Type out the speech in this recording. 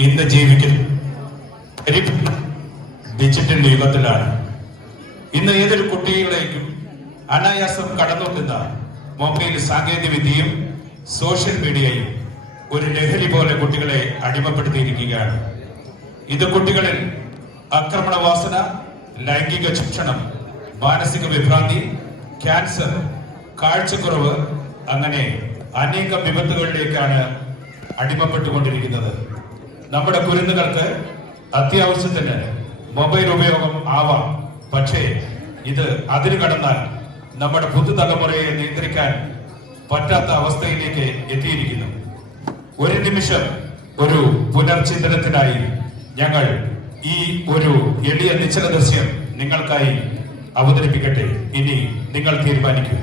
ഇന്ന് ജീവിക്കുന്നത് ഡിജിറ്റൽ യുഗത്തിലാണ്. ഇന്ന് ഏതൊരു കുട്ടികളേക്കും അനായാസം കടന്നുകൊണ്ടുന്ന മൊബൈൽ സാങ്കേതിക വിദ്യയും സോഷ്യൽ മീഡിയയും ഒരു ലഹരി പോലെ കുട്ടികളെ അടിമപ്പെടുത്തിയിരിക്കുകയാണ്. ഇത് കുട്ടികളിൽ ആക്രമണ വാസന, ലൈംഗിക ചൂഷണം, മാനസിക വിഭ്രാന്തി, ക്യാൻസർ, കാഴ്ചക്കുറവ്, അങ്ങനെ അനേകം വിപത്തുകളിലേക്കാണ് അടിമപ്പെട്ടുകൊണ്ടിരിക്കുന്നത്. നമ്മുടെ കുരുന്നുകൾക്ക് അത്യാവശ്യത്തിന് മൊബൈൽ ഉപയോഗം ആവാം, പക്ഷേ ഇത് അതിര് കടന്നാൽ നമ്മുടെ പുതുതലമുറയെ നിയന്ത്രിക്കാൻ പറ്റാത്ത അവസ്ഥയിലേക്ക് എത്തിയിരിക്കുന്നു. ഒരു നിമിഷം ഒരു പുനർചിന്തനത്തിനായി ഞങ്ങൾ ഈ ഒരു എളിയ നിശ്ചല ദൃശ്യം നിങ്ങൾക്കായി അവതരിപ്പിക്കട്ടെ. ഇനി നിങ്ങൾ തീരുമാനിക്കൂ.